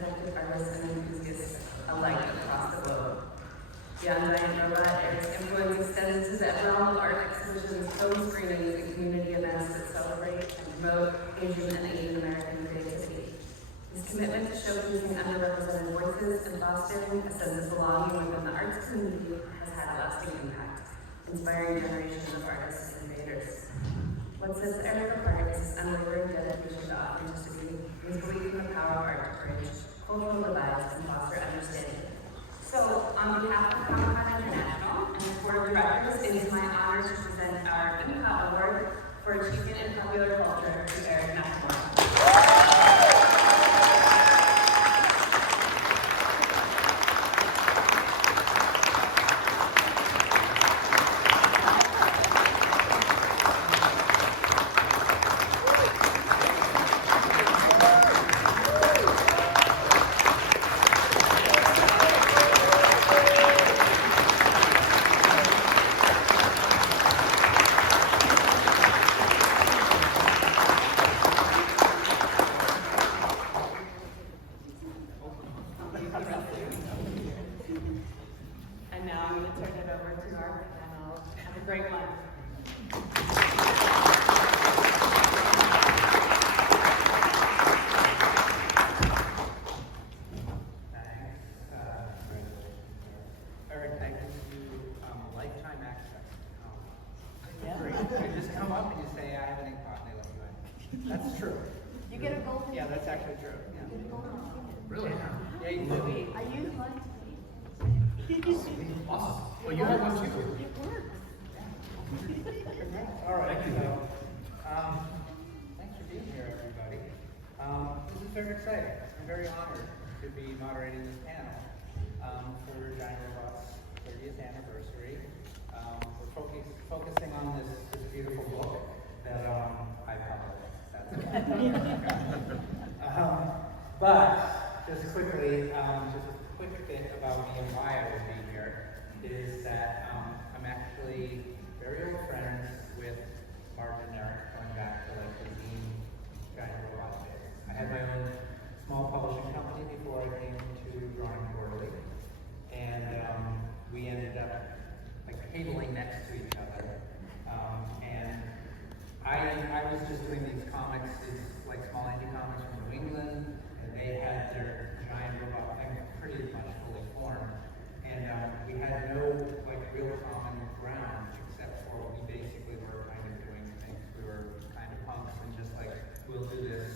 architected artists and enthusiasts alike across the globe. Beyond Giant Robot, Eric's influence extends to the realm of art exhibitions, film screenings, and community events that celebrate and promote Asian and Asian American creativity. His commitment to showcasing underrepresented voices and fostering a sense of belonging within the arts community has had a lasting impact, inspiring generations of artists and creators. What sets Eric apart is his unwavering dedication to authenticity, his belief in the power of art to bridge cultural divides and foster understanding. So, on behalf of Comic-Con International and the Board of Directors, it is my honor to present our INCA Award for Achievement in Popular Culture to Eric Nakamura. And now I'm going to turn it over to our panel. Have a great one. Eric, thank you. Lifetime access. Great. You just come up and you say, I have an ink pot, and they let you in. That's true. You get a golden. Yeah, that's actually true. Yeah. You get a golden ticket. Really? Yeah, you do. I use mine. Awesome. Well, you have one too. It works. All right. Thank you. Thanks for being here, everybody. This is very exciting. I'm very honored to be moderating this panel for Giant Robot's 30th anniversary. We're focusing on this beautiful book that I published. That's but just quickly, just a quick bit about me and why I would be here is that I'm actually very old friends with Martin and Eric going back to like the Giant Robot days. I had my own small publishing company before I came to Drawing Quarterly, and we ended up like cabling next to each other. And I was just doing these comics, these like small indie comics from New England, and they had their Giant Robot thing pretty much fully formed. And we had no like real common ground except for we basically were kind of doing things. We were kind of punks and just like, we'll do this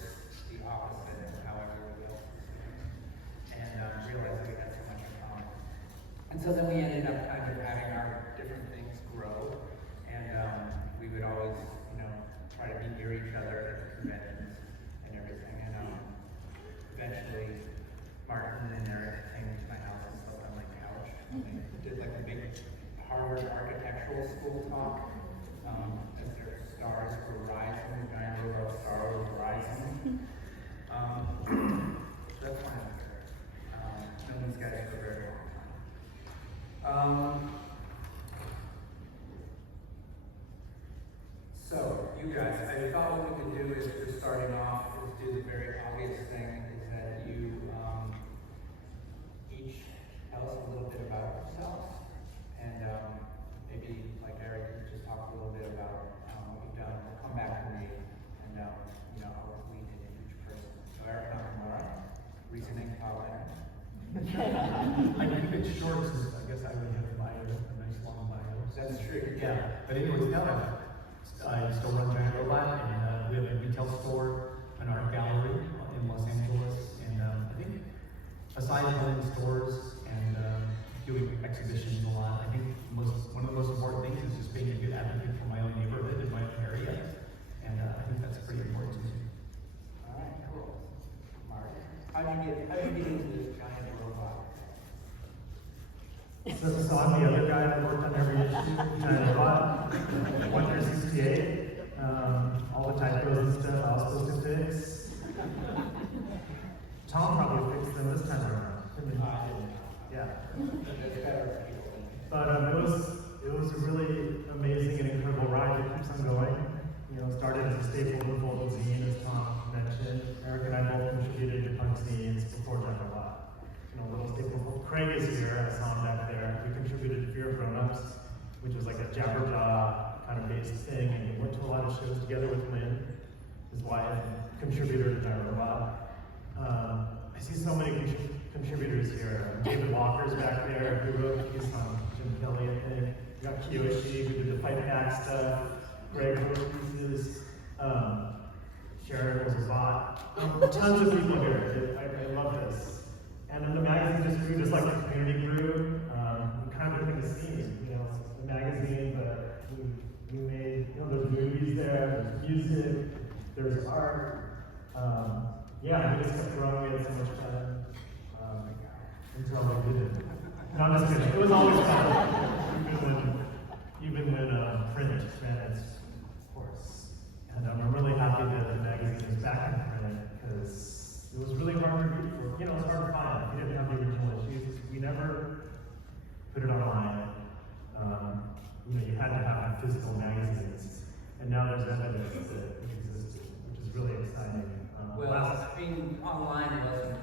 the opposite of how everybody else is doing. And realized we had so much in common. And so then we ended up kind of having our different things grow. And we would always, try to be near each other at the conventions and everything. And eventually, Martin and Eric came to my house and slept on my couch. And we did like a big Harvard architectural school talk as their stars were rising, the Giant Robot star was rising. So that's why I'm here. Known these guys for a very long time. So, you guys, I thought what we could do is, for starting off, is do the very obvious thing, is that you each tell us a little bit about yourselves, and maybe, like Eric, you just talk a little bit about what you've done. We'll come back to me, and I'll lead into each person. So, Eric Nakamura, recent ink publisher. I keep it short since I guess I would have a nice long bio. That's true. Yeah, but anyways, now I still run Giant Robot, and we have a retail store, an art gallery in Los Angeles, and I think aside from running stores and doing exhibitions a lot, I think one of the most important things is just being a good advocate for my own neighborhood and my own area, and I think that's pretty important to me. All right, cool. Mark, how did you get into this Giant Robot? So I'm the other guy that worked on every issue, Giant Robot, 1 through 68. All the typos and stuff I was supposed to fix. Tom probably fixed them this time around. Yeah. But it was a really amazing and incredible ride that keeps on going. It started as a staple of the Folded Zine, as Tom mentioned. Eric and I both contributed to punk zines before that a little staple. Craig is here, I saw him back there. We contributed to Fear of Grown-Ups, which was like a Jabberjaw kind of based thing, and we went to a lot of shows together with Lynn, his wife, and contributor to Giant Robot. I see so many contributors here. David Walker's back there, who wrote a piece on Jim Kelly, I think. We got Kiyoshi, who did the Fight Back stuff. Greg wrote pieces. Sharon was a bot. Tons of people here. I love this. And then the magazine just grew, just like the community grew. We kind of became a scene, you know, a magazine, but we made, you know, there's movies there, there's music, there's art. Yeah, we just kept growing. We had so much fun until we didn't. No, I'm just kidding. It was always fun, even when print ran its course. And I'm really happy that the magazine is back in print because it was really hard to read. You know, it was hard to find. We didn't have the original issues. We never put it online. You know, you had to have physical magazines, and now there's evidence that it existed, which is really exciting. Well, I mean, online wasn't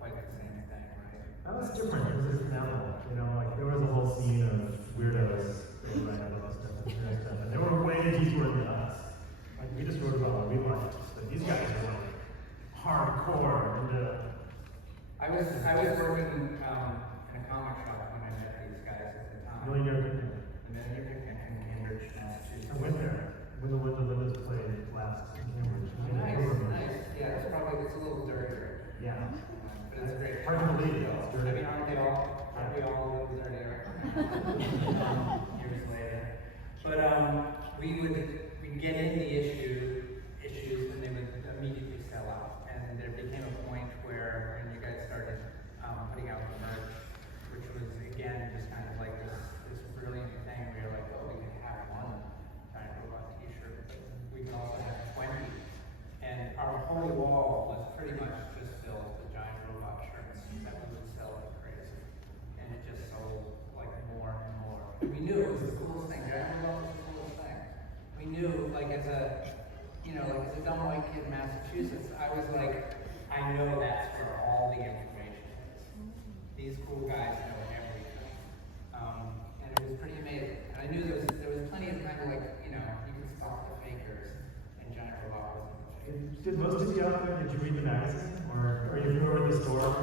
quite the same thing, right? That was different because it's an animal. You know, like there was a whole scene of weirdos that would write about this stuff and they were way deeper than us. Like we just wrote about what we liked, but these guys are like hardcore. And I was working in a comic shop when I met these guys at the time. Millionaire Picnic. The Millionaire Picnic in Cambridge, Massachusetts. I went there when the Lindas played last in Cambridge. Nice. Yeah, it's a little dirtier. Yeah. But it's great. Hard to believe though. It's I dirty. mean, aren't we all a little dirtier? Years later. But we'd get in the issues and they would immediately sell out. And there became a point where when you guys started putting out the merch, which was again just kind of like this brilliant thing where you're like, oh, we can have one Giant Robot t-shirt, but we can also have 20. And our whole wall was pretty much just filled with Giant Robot shirts that we would sell like crazy. And it just sold like more and more. And we knew it was the coolest thing. Giant Robot was the coolest thing. We knew, like as a dumb white kid in Massachusetts, I was like, I know that's where all the information is. These cool guys know everything. And it was pretty amazing. And I knew there was plenty of kind of like, you know, you can stop the fakers, and Giant Robot wasn't the faker. Did most of you out there, did you read the magazine? Or are you familiar with the store?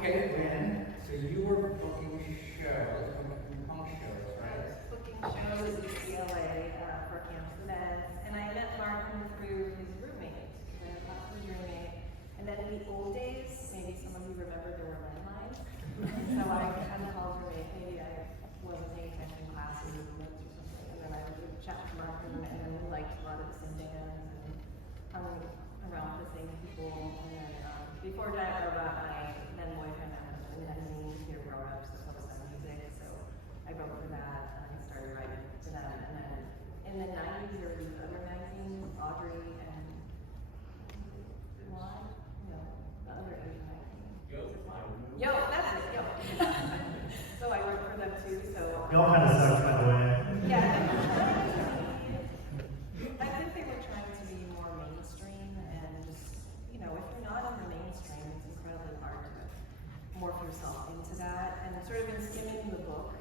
Okay, Lynn, so you were booking shows, punk shows, right? Booking shows at UCLA for campus events, and I met Martin through his roommate, his roommate. And then in the old days, maybe some of you remember there were landlines. So I kind of called roommate, maybe I wasn't paying attention in classes or notes or something, and then I would chat with Martin, and then we liked a lot of the same bands and hung around with the same people. And then before Giant Robot, my then boyfriend had a magazine here Grown Ups that focused on music, so I wrote for that and I started writing for them. And then in the 90s, there were these other magazines, Audrey and Wong? No, the other Asian magazine. Yo, that's it, Yo. So I wrote for them too, so. They all kind of sucked, by the way. Yeah. I think they were trying to be more mainstream and just, you know, if you're not in the mainstream, it's incredibly hard to morph yourself into that. And I've sort of been skimming the book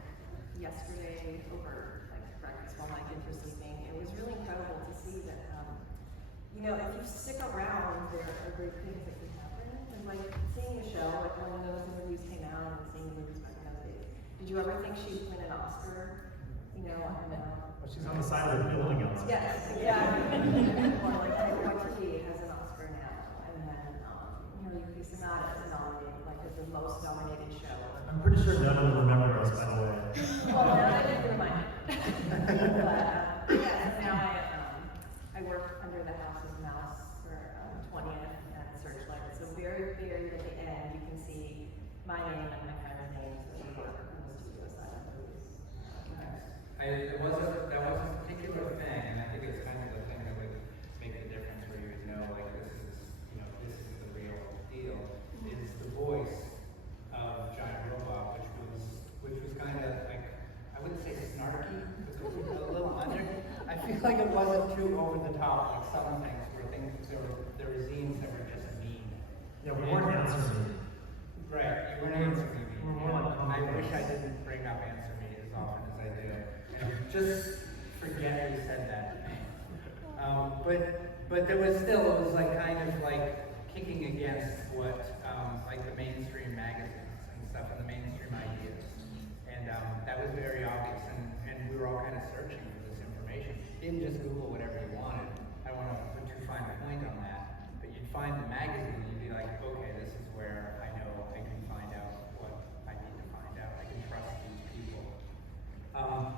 yesterday over like breakfast while my kids were sleeping. It was really incredible to see that, you know, if you stick around, there are great things that can happen. And like seeing the show, like when those interviews came out and seeing the movies back in those days, did you ever think she'd win an Oscar? You know, Well, she's on the side of the building outside. yes, yeah. Or like YTV has an Oscar now, and then you know, Yuki Sanada is nominated, like as the most nominated show. I'm pretty sure none of them remember us, by the way. Well, now that you remind me. But yeah, now I work under the House's Mouse for 20th and Searchlight. So very buried at the end, you can see my name and my friend's name. So we work on the studio side of movies. That was a particular thing, and I think it's kind of the thing that would make the difference where you would know, like, this is the real deal, is the voice of Giant Robot, which was kind of like, I wouldn't say snarky, because it was a little under. I feel like it wasn't too over the top, like some things were things, there were zines that were just mean. Yeah, we weren't answering. Right, you weren't answering me. We're more like I wish I didn't bring up answer me as often as I do. And just forget you said that to me. But there was still, it was like kind of like kicking against what, like the mainstream magazines and stuff and the mainstream ideas. And that was very obvious, and we were all kind of searching for this information. You didn't just Google whatever you wanted. I don't want to put too fine a point on that, but you'd find the magazine and you'd be like, okay, this is where I know I can find out what I need to find out. I can trust these people.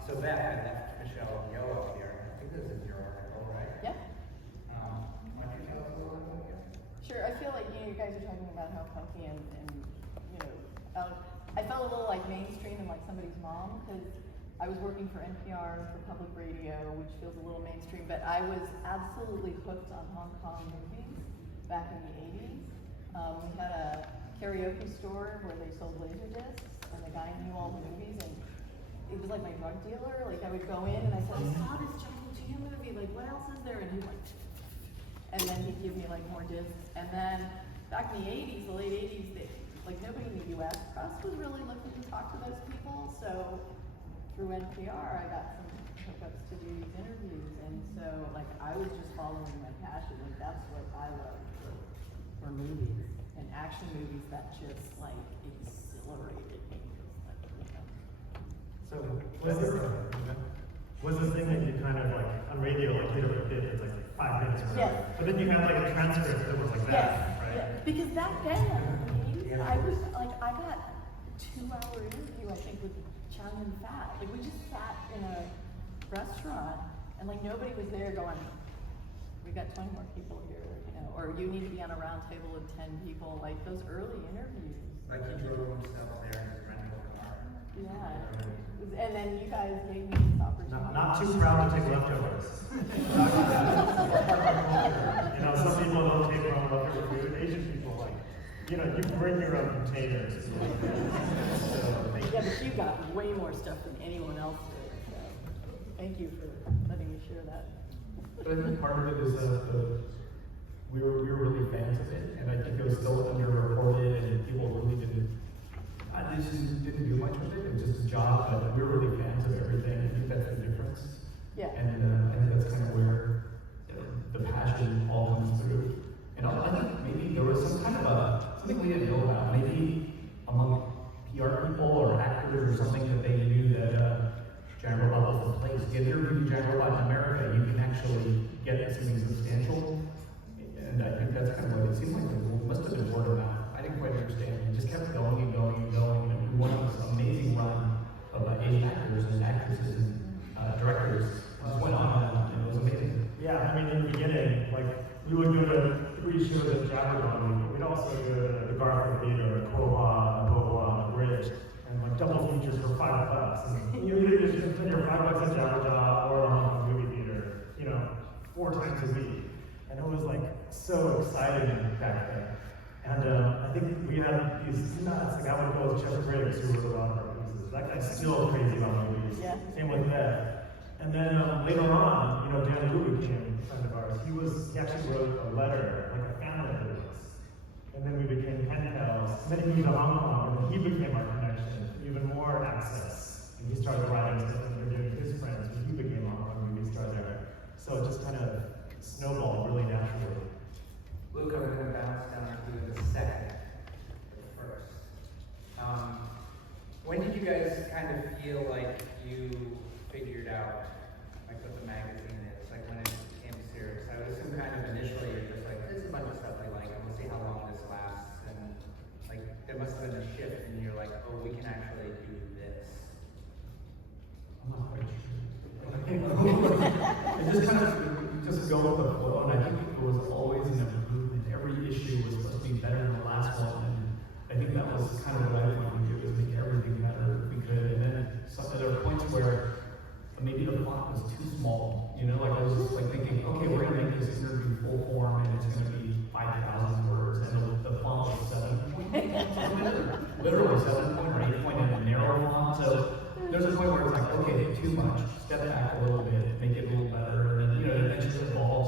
So Beth, I left Michelle and Yo up here. I think this is your article, right? Yeah, Why don't you tell us a little bit about it? sure. I feel like, you guys are talking about how funky and I felt a little like mainstream and like somebody's mom, because I was working for NPR for public radio, which feels a little mainstream, but I was absolutely hooked on Hong Kong movies back in the 80s. We had a karaoke store where they sold Laserdiscs, and the guy knew all the movies, and it was like my drug dealer. Like, I would go in and I said, I saw this Jungle Jam movie, like, what else is there? And he'd like, and then he'd give me like more discs. And then back in the 80s, the late 80s, like nobody in the US press was really looking to talk to those people. So through NPR, I got some hookups to do these interviews. And so like I was just following my passion. Like that's what I love for movies and action movies that just like exhilarated me. So was this thing that you kind of like on radio, like hit over hit, it's like 5 minutes or Yes. But then you had like a transcript that was like that, Yes, right? yeah. Because back then, I was like, I got a 2-hour interview, I think, with Chow Yun Fat. Like, we just sat in a restaurant, and like nobody was there going, we got 20 more people here, or you need to be on a round table with 10 people. Like those early interviews. Like he drove himself there in his rental car. Yeah. And then you guys gave me this opportunity. Not too proud to take leftovers. Some people don't take their own leftover food. Asian people, like, you bring your own containers. Yeah, but you got way more stuff than anyone else did. So thank you for letting me share that. But I think part of it is we were really fans of it, and I think it was still underreported, and people really didn't do much with it. It was just a job, but we were really fans of everything. I think that's the difference. Yeah. And I think that's kind of where the passion all comes through. And I think maybe there was some kind of something we didn't know about. Maybe among PR people or actors or something that they knew that Giant Robot was the place. If you interview Giant Robot in America, you can actually get something substantial. And I think that's kind of what it seemed like. It must have been word of mouth. I didn't quite understand. It just kept going and going and going. And we went on this amazing run of Asian actors and actresses and directors. It just went on and on, and it was amazing. Yeah, I mean, in the beginning, like, we would go to 3 shows at Jabberjaw, but we'd also go to the Garfield Theater, Koha, Boa, Bridge, and like double features for $5. And you either just spend your $5 at Jabberjaw or a Hong Kong movie theater, 4 times a week. And it was like so exciting back then. And I think we had these nuts, the guy would go with Chef Briggs, who wrote a lot of our pieces. That guy's still crazy about movies. Yeah. Same with Beth. And then later on, Dan Wu became a friend of ours. He actually wrote a letter, like a fan letter to us. And then we became pen pals. And then he moved to Hong Kong, and he became our connection, even more access. And he started writing stuff and interviewing his friends, and he became a Hong Kong movie star there. So it just kind of snowballed really naturally. Luke, I'm going to bounce down to the second first. When did you guys kind of feel like you figured out like what the magazine is, like when it became serious? I would assume kind of initially you're just like, this is a bunch of stuff I like, and we'll see how long this lasts. And like there must have been a shift and you're like, oh, we can actually do this. I'm not quite sure. It just kind of just go with the flow, and I think it was always an improvement. Every issue was supposed to be better than the last one, and I think that was kind of what I wanted to do, is make everything better if we could. And then there were points where maybe the font was too small. Like I was just like thinking, okay, we're gonna make this interview full form, and it's gonna be 5,000 words, and the font was 7 point, literally 7 point or 8 point in a narrow font. So there's a point where it's like, okay, too much, step back a little bit, make it a little better, and then it just evolved.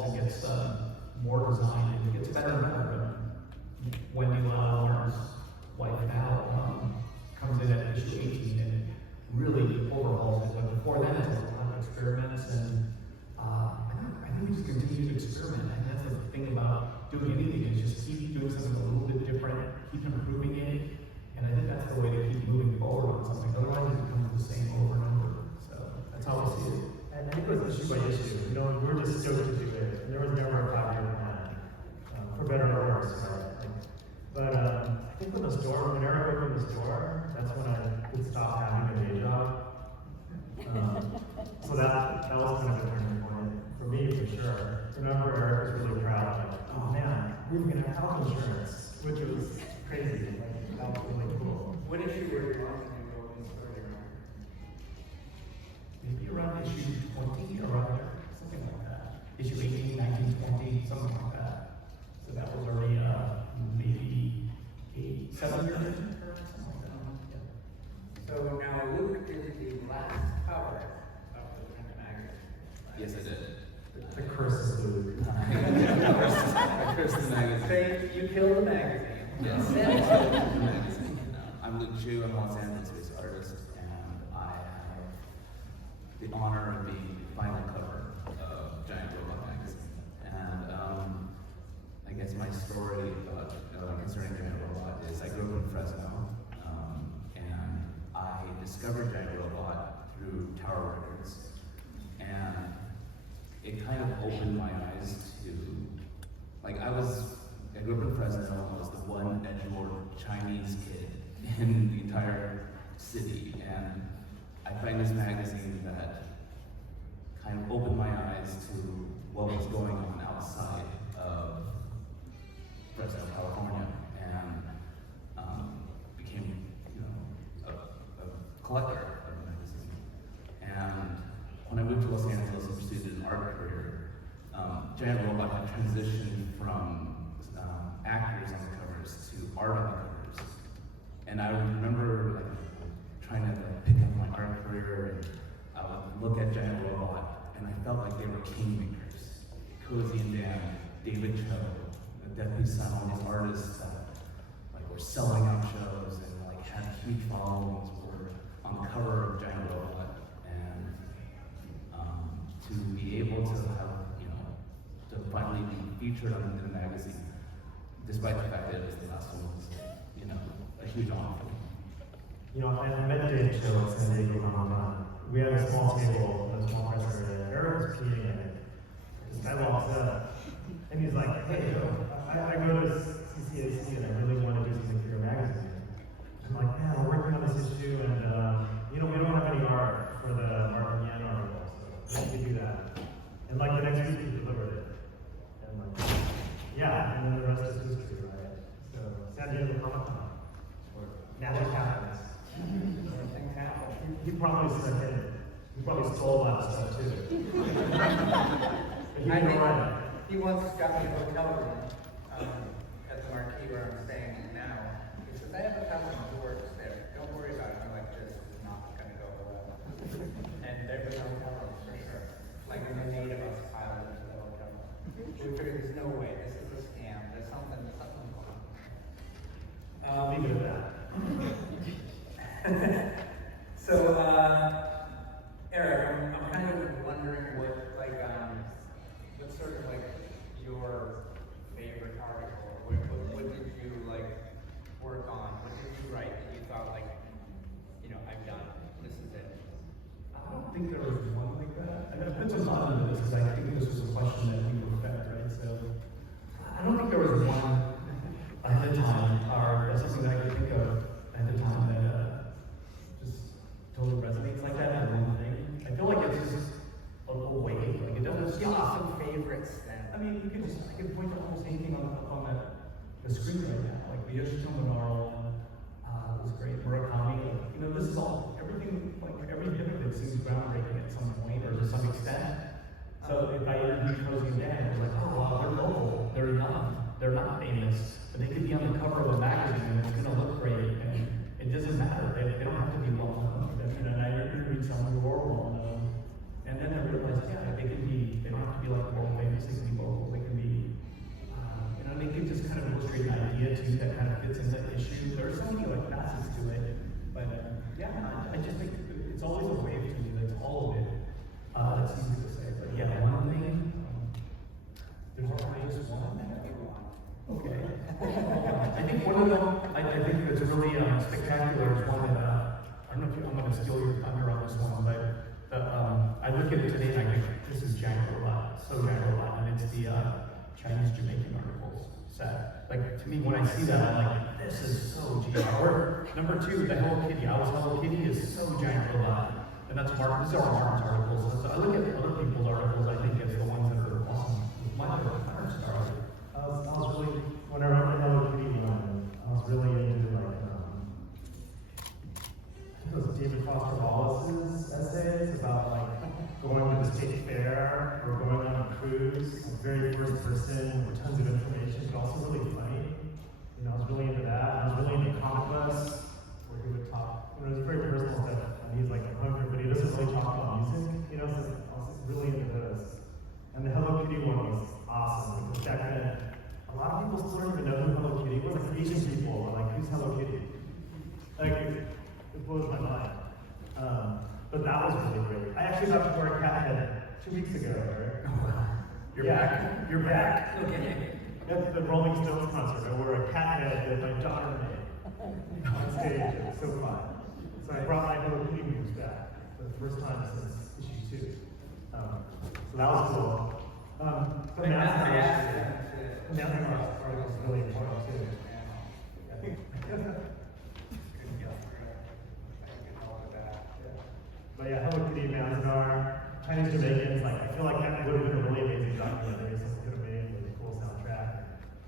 keep improving it. And I think that's the way to keep moving forward on something. Otherwise, it becomes the same over and over. So that's how I see it. And I think it was issue by issue. You know, we were just stoked to do it. And there was never a 5-year plan, for better or worse, right? But I think when Eric opened the store, that's when I could stop having a day job. So that was kind of a turning point for me, for sure. Remember, Eric was really proud, like, oh man, we were gonna have health insurance, which was crazy. Like, that was really cool. What issue were you on when you opened the store there? Maybe around issue 20 or around there, something like that. Issue 18, 19, 20, something like that. So that was already maybe 7 years in, or something like that. Yeah. So now Luke did the last cover of the print magazine. Yes, I did. The curse of Luke. I cursed the magazine. Say you killed the magazine. Yes, I killed the magazine. I'm Luke Chueh. I'm a Los Angeles-based artist, and I have the honor of being the final cover of Giant Robot magazine. And I guess my story concerning Giant Robot is I grew up in Fresno, and I discovered Giant Robot through Tower Records, and it kind of opened my eyes to, like, I grew up in Fresno. I was the one edgelord Chinese kid in the entire city, and I find this magazine that kind of opened my eyes to what was going on outside of Fresno, California, and became, a collector of the magazine. And when I moved to Los Angeles and pursued an art career, Giant Robot had transitioned from actors on the covers to art on the covers. And I remember trying to pick up my art career, and I would look at Giant Robot, and I felt like they were kingmakers. Cozy and Dan, David Cho, Deathly Son, all these artists that were selling out shows and had huge followings, were on the cover of Giant Robot, and to be able to have, to finally be featured in the magazine, despite the fact that it was the last one, was, a huge honor for me. I met Dave Cho at San Diego Comic-Con. We had a small table, a small press area. Eric was peeing in it. This guy walks up, and he's like, hey, I go to CCAC, and I really want to do something for your magazine. I'm like, man, we're working on this issue, and we don't have any art for the Martin Yan article, so we need to do that. And the next week he delivered it. And yeah, and then the rest is history, right? So San Diego Comic-Con. Magic happens. Things happen. You probably snuck in. You probably stole a lot of stuff too. But I you're think right. he once got me a hotel room at the Marquee where I'm staying now. He says, I have a cousin who works there. Don't worry about it. I'm like, this is not going to go well. And there was a hotel room for sure. Like when the eight of us piled into the hotel room. We figured there's no way. This is a scam. There's something going on. Leave it at that. So, Eric, I'm kind of wondering what's sort of your favorite article? What did you work on? What did you write that you thought I've done it. This is it. I don't think there was one like that. I put some thought into this because I think this was a question that we were fed, right? So I don't think there was one at the time, or something that I could think of at the time that just totally resonates like that as one thing. I feel like it's just a wave. It doesn't Give me some favorites then. I mean, I could point to almost anything on the screen right now. Like the Yoshito Monaro one was great. Murakami, this is all, everything, every bit of it seems groundbreaking at some point or to some extent. So if I interviewed Cozy and Dan, it was like, oh, wow, they're local, they're young, they're not famous, but they could be on the cover of a magazine and it's gonna look great, and it doesn't matter, they don't have to be well known. And I interviewed someone who were well known, and then I realized, yeah, they don't have to be world famous, they can be local, they can be, they can just kind of illustrate an idea too that kind of fits in that issue. There's so many facets to it, but I just think it's always a wave to me. That's all of it. That's easy to say, but yeah, one thing. There's always just one. Okay. I think think one of them, I think that's really spectacular is one that, I don't know if I'm going to steal your thunder on this one, but I look at it today and I think, this is Jack Robot, so Jack Robot, and it's the Chinese Jamaican articles set. Like, to me, when I see that, I'm like, this is so GR. Or number 2, the Hello Kitty, I was Hello Kitty is so Jack Robot. And that's Martin, these are Martin's articles. So I look at other people's articles, I think, as the ones that are awesome. Mine are stars. I was really, when I wrote the Hello Kitty one, I was really into like, I think it was David Foster Wallace's essays about like going to the state fair or going on a cruise, like very first person with tons of information, but also really funny. You know, I was really into that. I was really into Comic Bus, where he would talk, you know, it's very personal stuff. And he's like a punker, but he doesn't really talk about music, you know, so I was really into those. And the Hello Kitty one was awesome, because back then, a lot of people still don't even know who Hello Kitty was. Like Asian people were like, who's Hello Kitty? Like, it blows my mind. But that was really great. I actually got to wear a cat head 2 weeks ago, right? You're back. You're back. Okay. At the Rolling Stones concert, I wore a cat head that my daughter made on stage. It was so fun. So I brought my Hello Kitty moves back for the first time since issue 2. So that was cool. The math article is really important too. But yeah, Hello Kitty, Mazar, Chinese Jamaicans, like I feel like that would have been a really amazing documentary. Someone could have made a really cool soundtrack.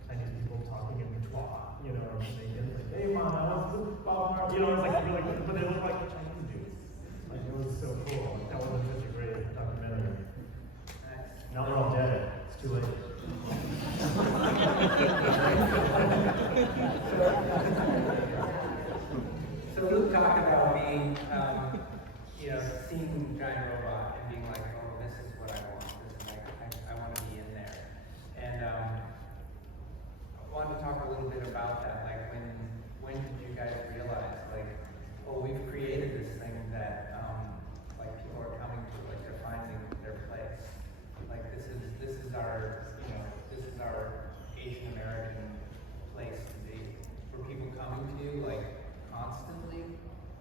Chinese people talking in Patois, you know, or Jamaican, like, hey mom, I want to Bob Marley. You know, it's like really, but they look like Chinese dudes. Like it was so cool. Like, that was such a great documentary. Now they're all dead. It's too late. So Luke talked about being, you know, seeing Giant Robot and being like, oh, this is what I want. This is like, I want to be in there. And I wanted to talk a little bit about that. Like, when did you guys realize, like, oh, we've created this thing that, like, people are coming to, like, they're finding their place. Like, this is our, you know, this is our Asian American place to be. Were people coming to you, like, constantly?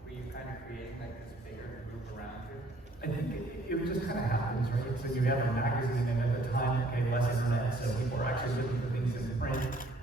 Were you kind of creating like this bigger group around you? I think it just kind of happens, right? So you have a magazine, and at the time, okay, less internet, so people are actually looking for things in print.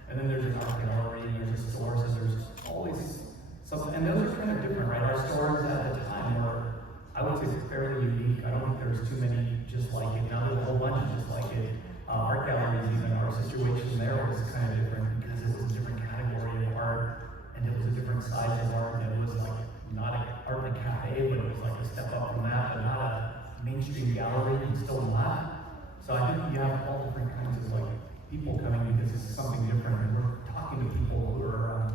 And then there's an art gallery, and there's a store, so there's always something. And those are kind of different, right? Our stores at the time were, I would say, fairly unique. I don't think there's too many just like it. Now there's a whole bunch of just like it. Art galleries, even our situation there was kind of different because it was a different category of art. And it was a different size of art, and it was like not an art in a cafe, but it was like a step up from that, but not a mainstream gallery, and still not. So I think you have all different kinds of like people coming because it's something different, and we're talking to people who are,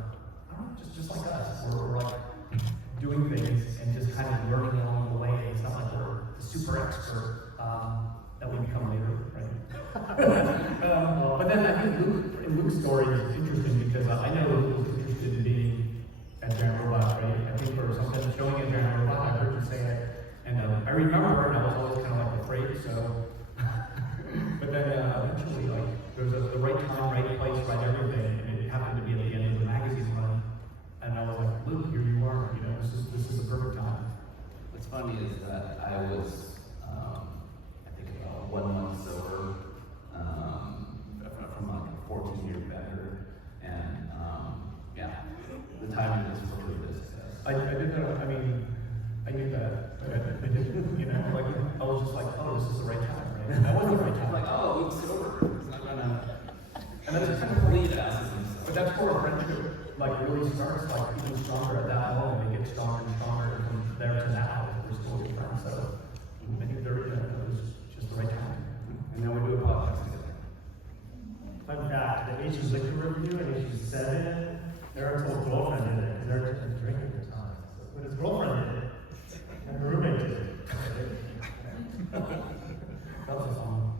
I don't know, just like us. We're like doing things and just kind of learning along the way. It's not like we're the super expert that we become later, right? But then I think Luke's story is interesting because I know Luke was interested in being at Giant Robot, right? I think for something showing at Giant Robot, I heard you say it, and I remember, and I was always kind of like afraid, so. But then eventually, like, there was the right time, right place, right everything, and it happened to be at the end of the magazine run, and I was like, Luke, here you are, you know, this is the perfect time. What's funny is that I was, I think about 1 month sober, from like a 14-year bender, and yeah, the timing was really this. I did that, I mean, I knew that, but I didn't, you know, like, I was just like, oh, this is the right time, right? That was the right time. I'm like, oh, Luke's sober. It's not gonna. And that's kind of believe it as himself. but that's where a friendship, like, really starts, like, even stronger at that moment. It gets stronger and stronger from there to now. We're still good friends, so I think it was just the right time. And then we do a podcast together. Fun fact, the Asian liquor review in issue 7, Eric's old girlfriend did it, because Eric didn't drink at the time. But his girlfriend did it, and her roommate did it. That was fun.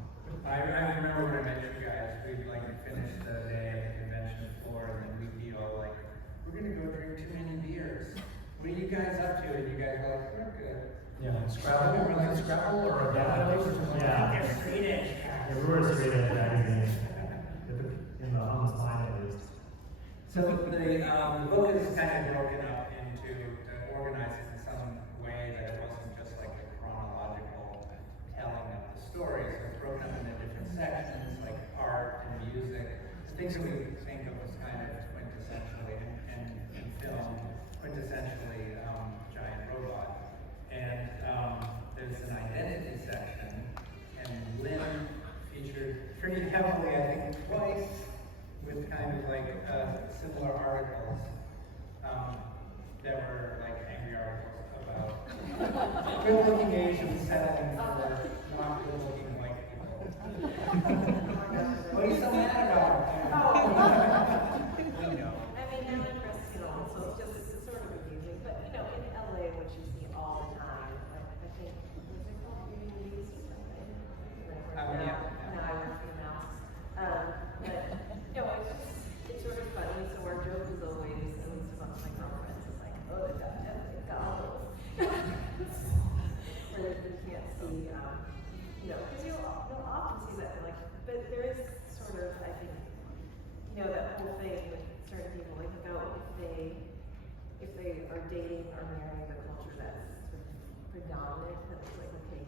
I remember when I met you guys, we'd like finish the day at the convention floor, and then we'd be all like, we're gonna go drink too many beers. What are you guys up to? And you guys are like, we're good. Yeah, Scrabble, like a Scrabble or a database or something like that. Yeah. They're straight edge. Yeah, we were straight edge magazine. On the spine at least. So the book is kind of broken up into, organized in some way that it wasn't just like a chronological telling of the story. So it's broken up into different sections, like art and music, things that we think of as kind of quintessentially, and in film, quintessentially giant robot. And there's an identity section, and Lynn featured pretty heavily, I think twice, with kind of like similar articles that were like angry articles about good-looking Asians settling for not good-looking white people. What are you so mad about? You know. I mean, I'm impressed, so it's sort of amusing, but in LA, which you see all the time, like, I think, what's it called, communities or something? Yeah. No, I work for Mouse. But, it's sort of funny, so our joke is always, at least amongst my girlfriends, is like, oh, they've got definitely goggles. Where you can't see, because you'll often see that, like, but there is sort of, I think, that whole thing with certain people, like, if they are dating or marrying the culture that's sort of predominant, that's like, okay,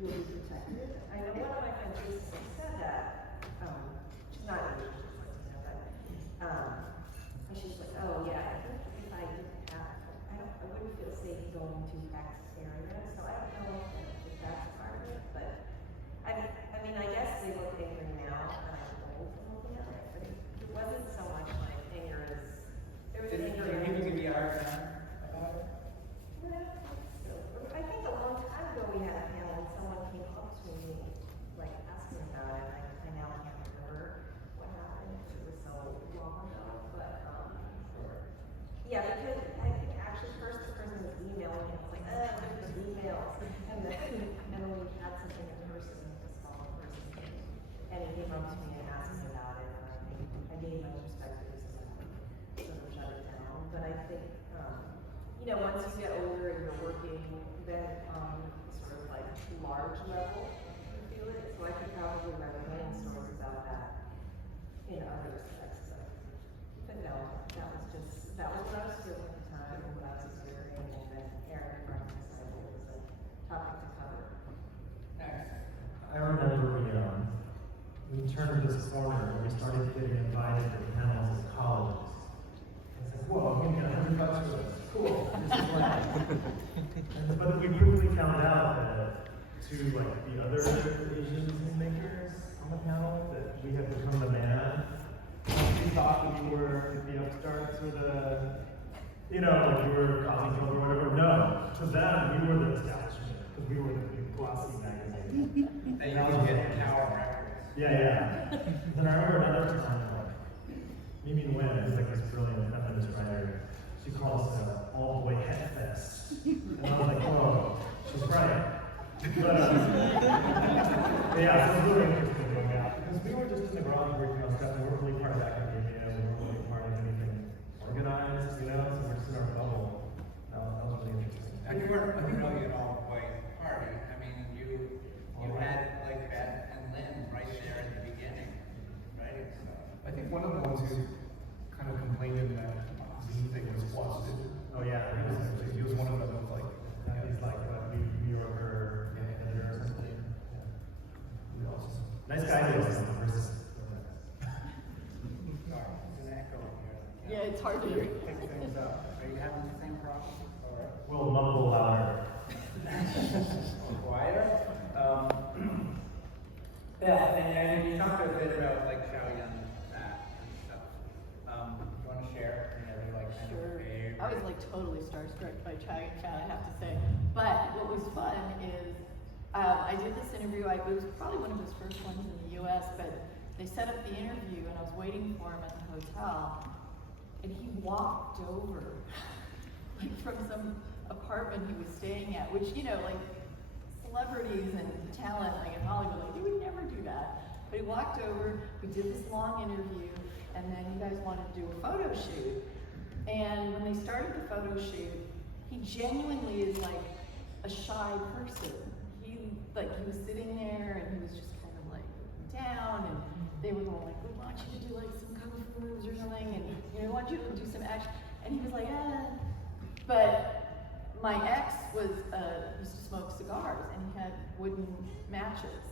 you'll be protected. I know one of my friends recently said that, she's not Asian, and she's like, oh yeah, I think if I didn't have, I wouldn't feel safe going to X area, so I don't know if that's part of it, but I mean, I guess they look angry now, and I'm old and looking at it, but it wasn't so much like anger as, there was anger. Did people give you a hard time about it? Well, I think a long time ago we had a panel and someone came up to me, like, asking about it. I now can't remember what happened, it was so long ago, but, yeah, because I think actually first the person was emailing him, was like, there's emails, and then we had something in person, a small person, and he came up to me and asked me about it, and I gave my perspectives and sort of shut it down, but I think, once you get older and you're working, then sort of like large level, you feel it. So I could probably write a million stories about that in other respects. So, but no, that was what I was feeling at the time and what I was experiencing. And then Eric brought this up as a topic to cover. Next. I remember we turned this corner and we started getting invited to panels at colleges. I said, whoa, we get $100 for this. Cool, this is right. But we quickly found out that to like the other Asian filmmakers on the panel that we had become the man. We thought that we were the upstarts or the, like we were causing trouble or whatever. No, to them, we were the establishment because we were the big glossy magazine. They used to get Tower Records. Yeah. Then I remember another time, Mimi Nguyen, who's like this brilliant feminist writer, she called us all the way head fest. And I was like, whoa, she's right. But yeah, so it was really interesting going out. Because we were just in the garage working on stuff, and we weren't really part of academia, we weren't really part of anything organized, so we're just in our bubble. That was really interesting. And you weren't really an all-white party. I mean, you had like Beth and Lynn right there at the beginning, right? So I think one of the ones who kind of complained in that magazine thing was Watson. Oh yeah, He was one of them that was like, he's like a New Yorker editor or something. Yeah. really awesome. Nice guy, though. sorry, there's an echo here. Yeah, it's hard to hear. Pick things up. Are you having the same problem? Or We'll mumble louder. quieter? Yeah, and you talked a bit about like Shaoyang fat and stuff. You want to share any other like kind Sure. of favorite? I was like totally starstruck by Chai and Chan, I have to say. But what was fun is I did this interview. It was probably one of his first ones in the U.S., but they set up the interview, and I was waiting for him at the hotel, and he walked over, like from some apartment he was staying at, which like celebrities and talent, like in Hollywood, like they would never do that. But he walked over. We did this long interview, and then you guys wanted to do a photo shoot. And when they started the photo shoot, he genuinely is like a shy person. He was sitting there and he was just kind of like down, and they were going like, we want you to do like some kung fu moves or something, and we want you to do some action. And he was like, But my ex used to smoke cigars, and he had wooden matches.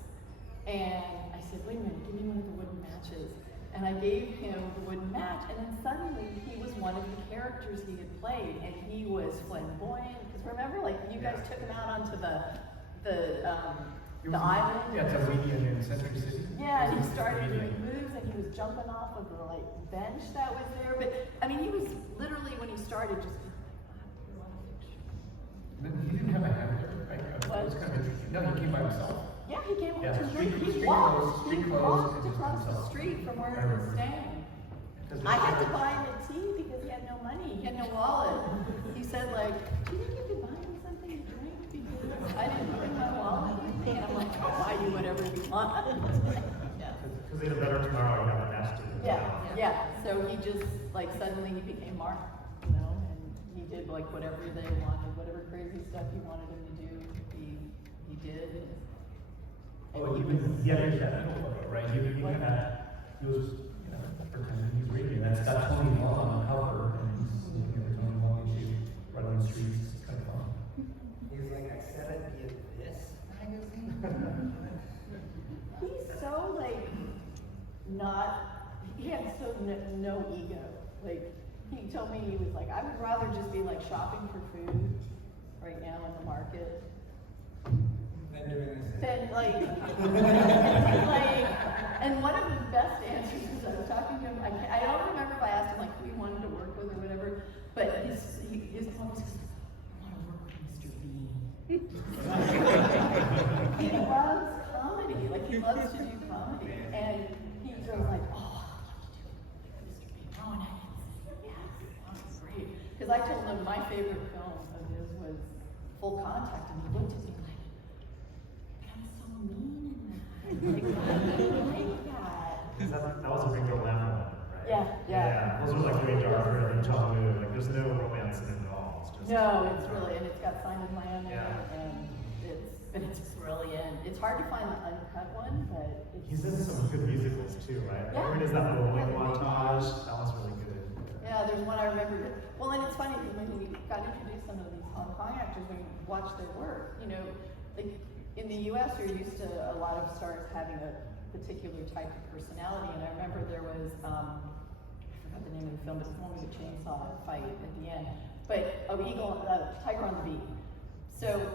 And I said, wait a minute, give me one of the wooden matches. And I gave him the wooden match, and then suddenly he was one of the characters he had played, and he was flamboyant. Because remember, like, you guys took him out onto the island? Yeah, it's a weekend in Century City. Yeah, and he started doing moves, and he was jumping off of the, like, bench that was there. But, I mean, he was literally, when he started, just, He didn't have a handler, right? It was kind of interesting. No, he came by himself. yeah, he came Yeah, to street he clothes, walked street clothes, and just across the himself. street from where I he was remember. staying. Because I had to buy him a tea because he had no money. He had no wallet. He said, like, do you think you could buy me something to drink? Because I didn't bring my wallet with me. And I'm like, I'll buy you whatever you want. Yeah. Because they had a better tomorrow, you have a match to do. Yeah. So he just, like, suddenly he became Mark, and he did, like, whatever they wanted, whatever crazy stuff he wanted him to do, he did. Oh, he had that middle photo, right? He was pretending he's reading. That's got Tony Wong on the cover, and he's looking at Tony Wong issue right on the streets. It's kind of fun. He's like, I said I'd be in this magazine. He's so, like, he had so no ego. Like, he told me, he was like, I would rather just be, like, shopping for food right now in the market Then doing this. than, like, and one of the best answers is I was talking to him, I don't remember if I asked him, like, who he wanted to work with or whatever, but his mom was just, I want to work with Mr. Bean. He loves comedy, like, he loves to do comedy, and he was like, oh, I'd love to do Mr. Bean. Oh, and I said, yes, that's great. Because I told him my favorite film of his was Full Contact, and he looked at me like, I'm so mean in that. Like, why do you like that? That was a Ringo Lamb one, right? Yeah. Those were like way darker than John Woo. Like, there's no romance in it at all. It's just. No, it's really, and it's got Simon Lamb in it, Yeah. and it's brilliant. It's hard to find the uncut one, but He's in some good musicals too, right? Yeah. Remember his that bowling montage? That was really good. yeah, there's one I remember. Well, and it's funny because when we got introduced to some of these Hong Kong actors, when we watched their work, like in the U.S. you're used to a lot of stars having a particular type of personality, and I remember there was I forgot the name of the film, but it's the one with the chainsaw fight at the end. But Tiger on the Beat. So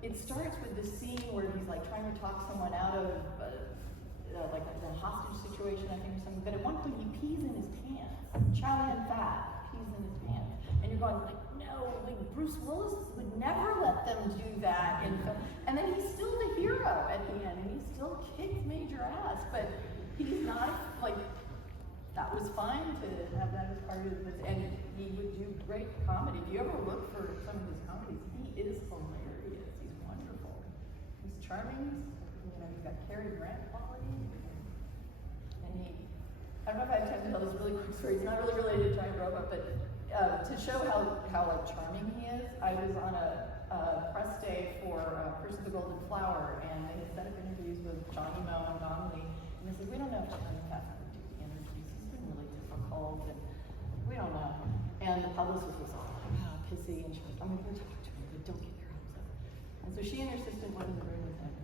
it starts with this scene where he's like trying to talk someone out of like a hostage situation, I think, or something. But at one point he pees in his pants. Chow Yun Fat pees in his pants, and you're going like, no, like Bruce Willis would never let them do that in film. And then he's still the hero at the end, and he still kicks major ass. But he's not like. That was fine to have that as part of this, and he would do great comedy. If you ever look for some of his comedies, he is hilarious. He's wonderful. He's charming. He's got Cary Grant qualities. And I don't know if I have time to tell this really quick story. It's not really related to Giant Robot, but to show how like charming he is, I was on a press day for Curse of the Golden Flower, and they had set up interviews with Johnny Moe and Don Lee, and they said, we don't know if Johnny Moe really difficult, and we don't know. And the publicist was all pissy, and she was, I'm going to talk to him, but don't get your hopes up. And so she and her assistant went in the room with him.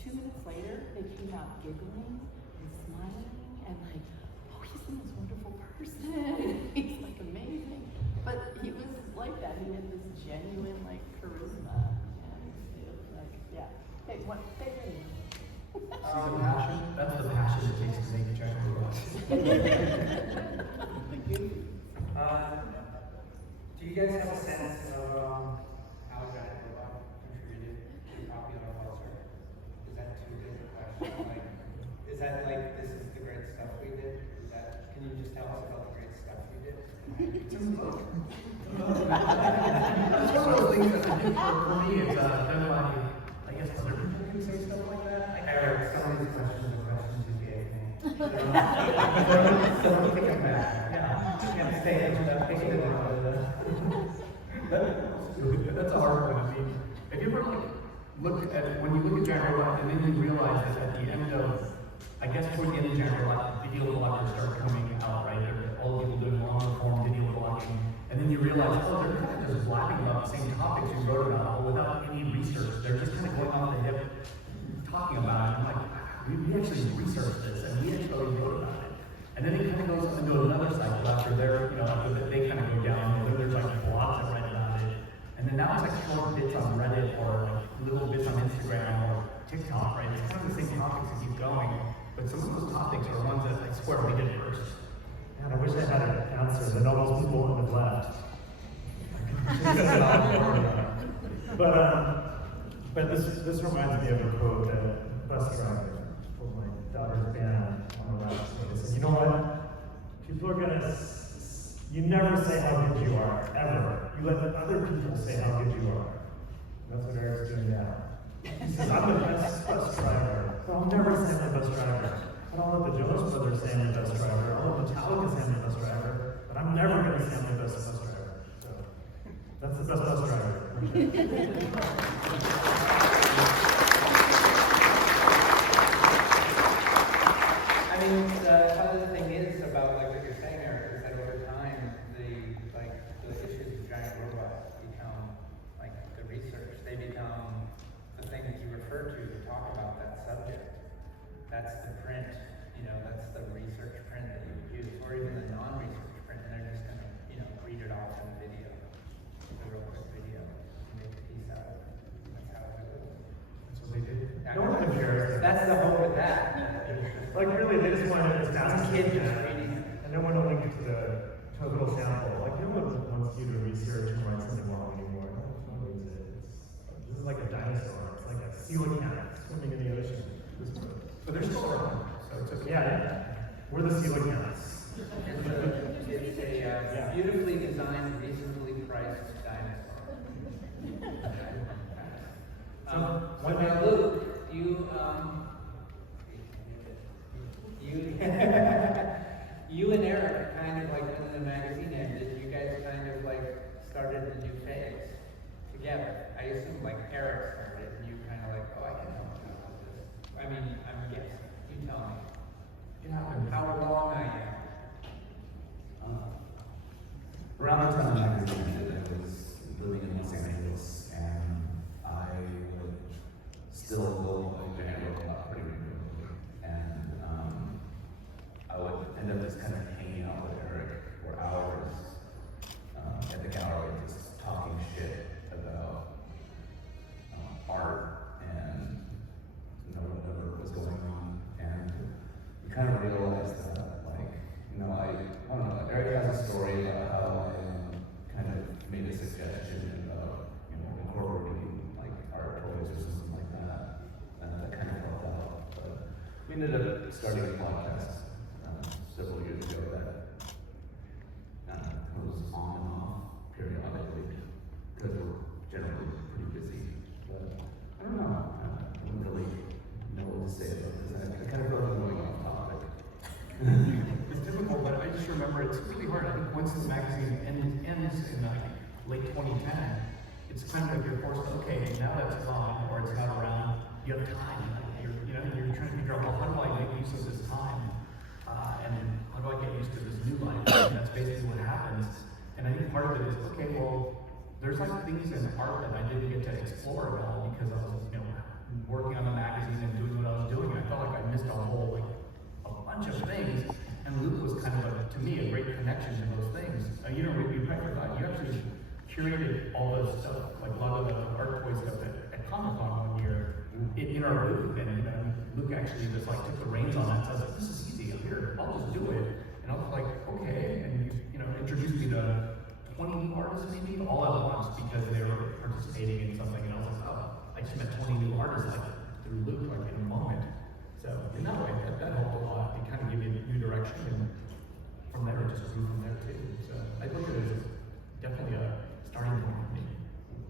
2 minutes later, they came out giggling and smiling, and like, oh, he's the most wonderful person. He's like amazing. But he was like that. He had this genuine like charisma, and it was like, yeah. Hey, what? Hey, Passion. That's the passion it takes to make a giant robot. Do you guys have a sense of how Giant Robot contributed to popular culture? Is that too big a question? Like, is that like, this is the great stuff we did? Can you just tell us about the great stuff we did? It's one of those things that I think for me, it's kind of like, I guess other people can say stuff like that. Eric, some of these questions are questions you gave me. So let me take it back. Yeah. Stay in That's a hard one. I mean, have you ever look at when you look at Giant Robot and then you realize that at the end of, I guess toward the end of Giant Robot, we actually researched this and we actually wrote about it. And then it kind of goes into another cycle after they're, after they kind of go down, there's like blogs that write about it. And then now it's like short bits on Reddit or like little bits on Instagram or TikTok, right? It's kind of the same topics that keep going. But some of those topics are ones that I swear we did first. Man, I wish I had an answer that all those people on the left. But this reminds me of a quote that a bus driver told my daughter's band on the left. He said, you know what? People are gonna, you never say how good you are, ever. You let other people say how good you are. And that's what Eric's doing now. He says, I'm the best bus driver, but I'll never say I'm the best driver. I don't let the Jonas Brothers say I'm the best driver. I'll let Metallica say I'm the best driver, but I'm never going to say I'm the best bus driver. So, that's the best bus driver. I mean, the other thing is about like what you're saying, Eric, is that over time, the issues of giant robots become like the research. They become the thing that you refer to talk about that subject. That's the print, that's the research print that you would use, or even the non-research print, and they're just gonna, read it off in a video, a real quick video, and make a piece out of it. That's how it goes. That's what they did. No one compares. That's the hope with that. Like really, they just wanted to Some kid just reading it. and no one will link to the total sample. Like no one wants you to research and write something wrong anymore. No one needs it. This is like a dinosaur. It's like a coelacanth swimming in the ocean. But they're still around, so it's okay. Yeah, we're the coelacanths. It's a beautifully designed, reasonably priced dinosaur. What about Luke? You and Eric kind of like when the magazine ended, you guys kind of like started a new phase together. I assume like Eric started and you kind of like, oh, I can help you out with this. I mean, I'm guessing. You tell me. How long I am. Around the time the magazine ended, I was living in Los Angeles, and I would still go by giant robot pretty regularly. And I would end up just kind of hanging out with Eric for hours at the gallery, just talking shit about art and whatever was going on. And you kind of realize that, like, I don't know, Eric has a story about how I kind of made a suggestion about, incorporating like art toys or something like that, and that kind of helped out. But we ended up starting a podcast several years ago that was on and off periodically, because we're generally pretty busy. But I don't know, I don't really know what to say about this. I kind of feel like I'm going off topic. It's difficult, but I just remember it's really hard. I think once the magazine ends in like late 2010, it's kind of like you're forced to, okay, now that's gone or it's not around, you have time. You're trying to figure out, well, how do I make use of this time? And how do I get used to this new life? And that's basically what happens. And I think part of it is, okay, well, there's like things in art that I didn't get to explore at all because I was, working on the magazine and doing what I was doing. And I felt like I missed a bunch of things. And Luke was kind of, to me, a great connection to those things. You probably forgot, you actually curated all those stuff, like a lot of the art toy stuff at Comic-Con one year in our booth. And Luke actually just like took the reins on that. So I was like, this is easy, I'm here, I'll just do it. And I was like, okay. And you introduced me to 20 new artists maybe all at once because they were participating in something. And I was like, oh, I just met 20 new artists like through Luke like in a moment. So in that way, that helped a lot. It kind of gave me a new direction, and from there it just grew from there too. So I think it was definitely a starting point for me.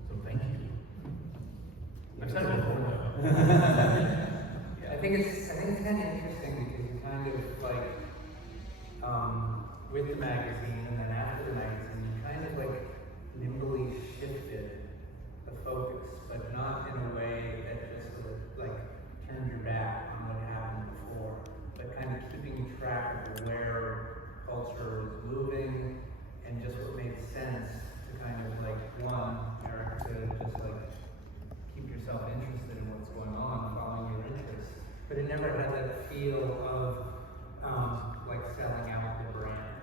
So thank you. I've said it before though. I think it's kind of interesting because you kind of like with the magazine and then after the magazine, you kind of like nimbly shifted the focus, but not in a way that just sort of like turned your back on what happened before, but kind of keeping track of where culture is moving and just what made sense to kind of like, one, Eric, to just like keep yourself interested in what's going on, following your interests, but it never had that feel of like selling out the brand.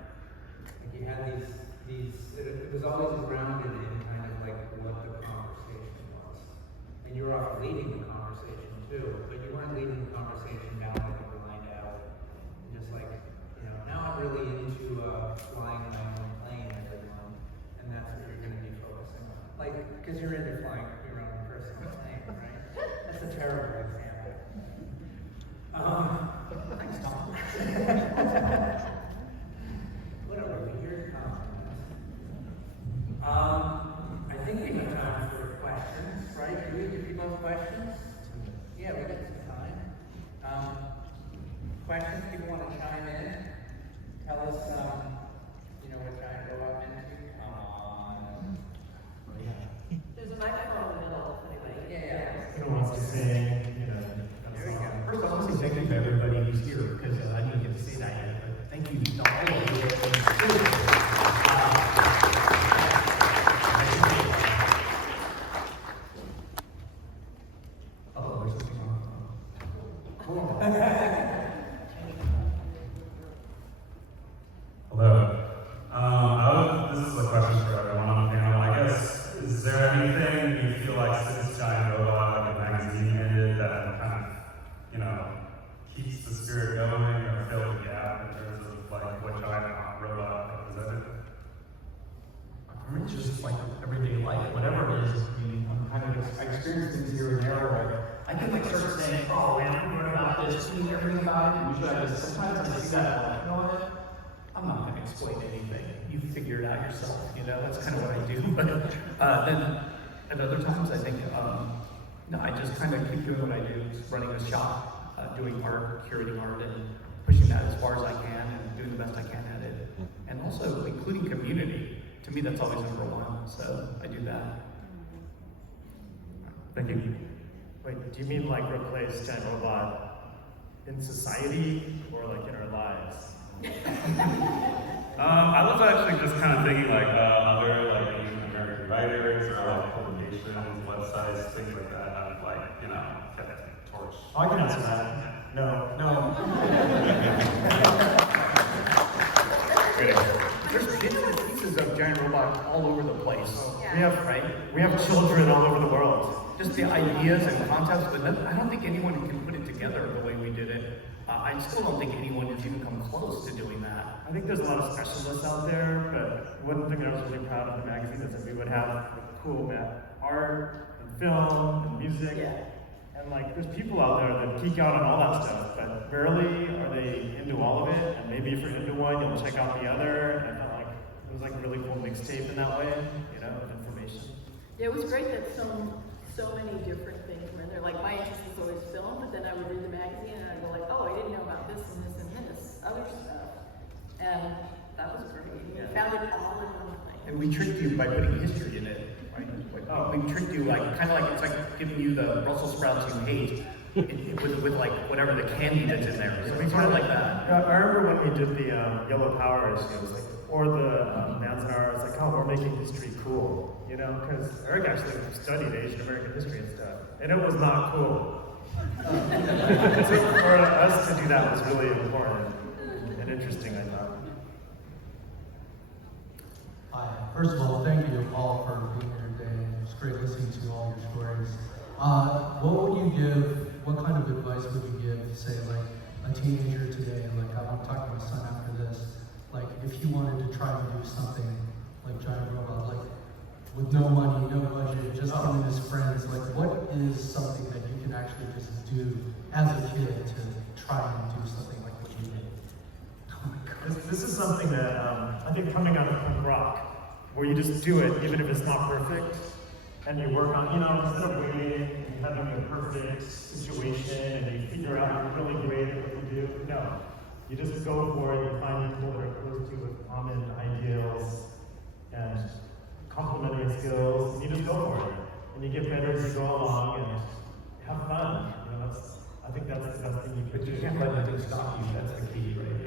Like you had it was always grounded in kind of like what the conversation was. And you were often leading the conversation too, but you weren't leading the conversation down like a blind alley. Just like, now I'm really into flying my own plane, everyone, and that's what you're going to be focusing on. Like, because you're into flying your own personal plane, right? That's a terrible example. Thanks, Tom. Whatever, we're here to compromise. I think we have time for questions, right? Do people have questions? Yeah, we got some time. Questions? People want to chime in? Tell us, what giant robot into? Come on. There's a microphone in the middle, anyway. Yeah. Who wants to sing, There we go. First, I want to say thank you to everybody who's here, because I didn't get to say that yet, but thank you to all of you. Oh, there's something on. Hello. This is a question for everyone on the panel. I guess, is there anything you feel like since Giant Robot, like the magazine ended, that kind of, keeps the spirit going or fills the gap in terms of like what Giant Robot represented? For me, it's just like everyday life, whatever it is. I mean, I experience things here and there where I can like start saying, oh man, I'm learning about this, we need everything about it. Usually I just, sometimes I see that, I'm like, you know what? I'm not going to explain anything. You figure it out yourself, that's kind of what I do. But then at other times I think, no, I just kind of keep doing what I do, running a shop, doing art, curating art, and pushing that as far as I can and doing the best I can at it. And also including community. To me, that's always number one, so I do that. Thank you. Wait, do you mean like replace Giant Robot in society or like in our lives? I was actually just kind of thinking like other like Asian American writers or like publications, websites, things like that. I've like kept the torch. Oh, I can answer that. No. There's bits and pieces of Giant Robot all over the place. We have children all over the world. Just the ideas and concepts, but I don't think anyone can put it together the way we did it. I still don't think anyone has even come close to doing that. I think there's a lot of specialists out there, but one thing that I was really proud of the magazine is that we would have cool art and film and music. And like there's people out there that geek out on all that stuff, but rarely are they into all of it. And maybe if you're into one, you'll check out the other. And I felt like it was like a really cool mixtape in that way, of information. Yeah, it was great that so many different things were in there. Like my interest was always film, but then I would read the magazine and I'd go like, oh, I didn't know about this and this and this other stuff. And that was great. You found it all in one thing. And we tricked you by putting history in it, right? We tricked you kind of like it's like giving you the Brussels sprouts you hate with like whatever the candy that's in there. So we kind of like that. I remember when we did the Yellow Power issues, or the Manzanar, it's like, oh, we're making history cool, because Eric actually studied Asian American history and stuff, and it was not cool. So for us to do that was really important and interesting, I thought. Hi. First of all, thank you all for being here today. It's great listening to all your stories. What kind of advice would you give, say, like a teenager today? Like, I want to talk to my son after this. Like, if he wanted to try and do something like Giant Robot, like with no money, no budget, just him and his friends, like, what is something that you can actually just do as a kid to try and do something like what you did? Oh my God. This is something that I think coming out of punk rock, where you just do it even if it's not perfect, and you work on, instead of waiting and having a perfect situation and you figure out you're really great at what you do. No, you just go for it, you find people that are close to you with common ideals and complementary skills, and you just go for it. And you get better as you go along and have fun. I think that's the best thing you could But do. you can't let nothing stop you. That's the key, right?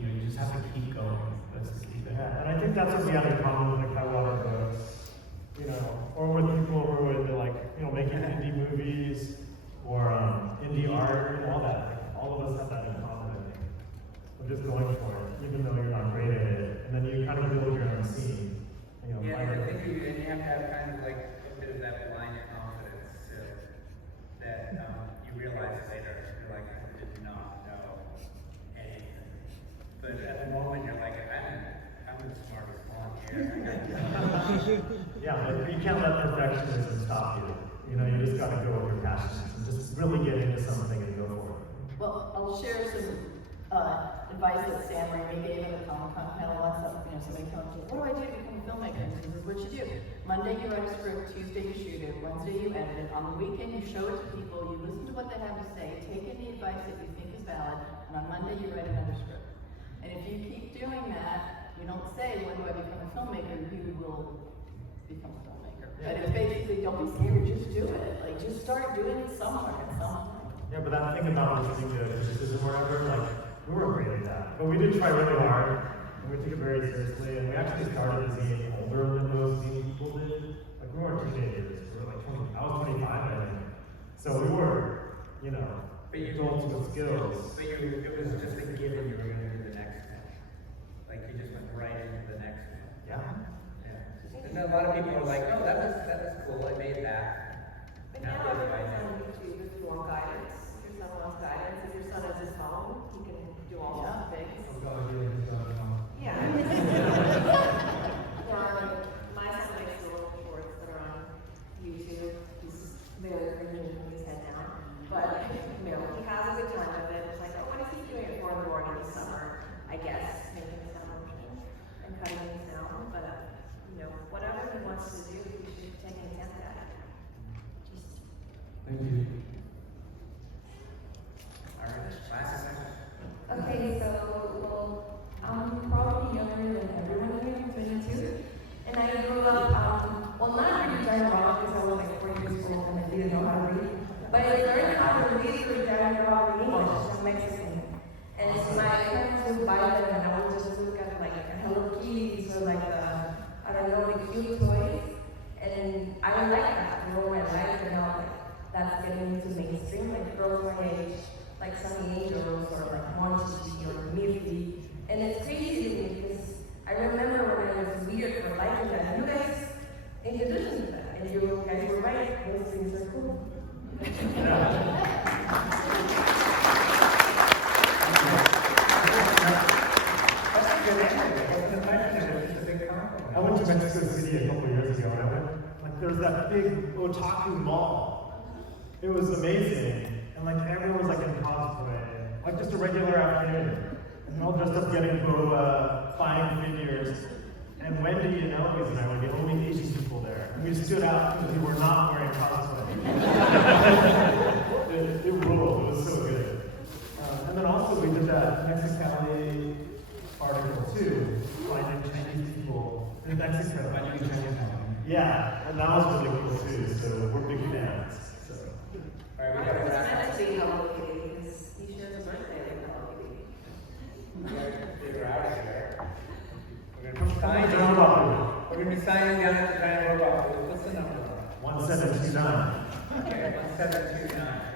You just have to keep going. That's the key thing. Yeah, and I think that's what we have in common with the Kaiwater books, or with people who are into making indie movies, or indie art and all that. Like, all of us have that in common, I think. Of just going for it, even though you're not great at it, and then you kind of build your own scene. You know, Yeah, find I think you have to have kind of like a bit of that blind confidence that you realize later, you're like, I did not know anything. But at the moment, you're like, I'm the smartest one here. Yeah, but you can't let perfectionism stop you. You know, you just gotta go with your passions and just really get into something and go for it. Well, I'll share some advice that Sam Raimi gave at the Comic-Con panel once. Somebody comes to me, what do I do to become a filmmaker? And this is what you do. Monday you write a script, Tuesday you shoot it, Wednesday you edit it. On the weekend you show it to people, you listen to what they have to say, take any advice that you think is valid, and on Monday you write another script. And if you keep doing that, you don't say, when do I become a filmmaker? You will become a filmmaker. But it's basically, don't be scared, just do it. Like, just start doing it somewhere at some point. Yeah, but that thing about listening to criticism or whatever, like, we weren't great at that. But we did try really hard, and we took it very seriously, and we actually started as being older than most people did. Like, we weren't teenagers, we were like 20, I was 25, I think. So we were, you know, adults with skills. But it was just a given you were going to do the next one. Like, you just went right into the next one. Yeah. Yeah. And a lot of people are like, oh, that was cool, I made that. But now everyone's on YouTube if you want guidance. If your son wants guidance, if your son has his phone, he can do all sorts of things. Yeah. My son makes little shorts that are on YouTube. He's very cringy when he's head down. But, he has a good time with it. It's like, oh, what is he doing it for the morning this summer? I guess, making his own motion and cutting things down. But, whatever he wants to do, he should take an attempt at it. Thank you. All right, last question. Okay, so, I'm probably younger than everyone here, I'm 22, and I grew up, not reading Giant Rock because I was like 4 years old and I didn't know how to read, but I learned how to read through Giant Rock in English, I'm Mexican, and so my parents would buy them and I would just look at like Hello Kitties or like I don't know, the cute toys, and I would like that, my life, and now like, that's getting into mainstream, like girls my age, like Sunny Angels or like Monchi or Mirti. And it's crazy to me because I remember when I was weird for liking that. You guys introduced me to that, and you guys were right. Those things are cool. I went to Mexico City a couple years ago, and I went, like, there was that big otaku mall. It was amazing, and like everyone was like in cosplay, like just a regular afternoon, and all dressed up getting boba, buying figures. And Wendy and Eloise and I were the only Asian people there, and we stood out because we were not wearing cosplay. it ruled. It was so good. And then also we did that Mexicali article too, finding Chinese people in Mexico. Finding Chinese people. Yeah, and that was really cool too. So we're big fans. So. All right, we I got to was wrap meant up. to be Hello Kitty because he shares a birthday with Hello Kitty. We're out of here. We're Come going to on, be John signing. Robert. We're going to be signing down at the Giant Robot. What's the number? 1729. Okay, 1729.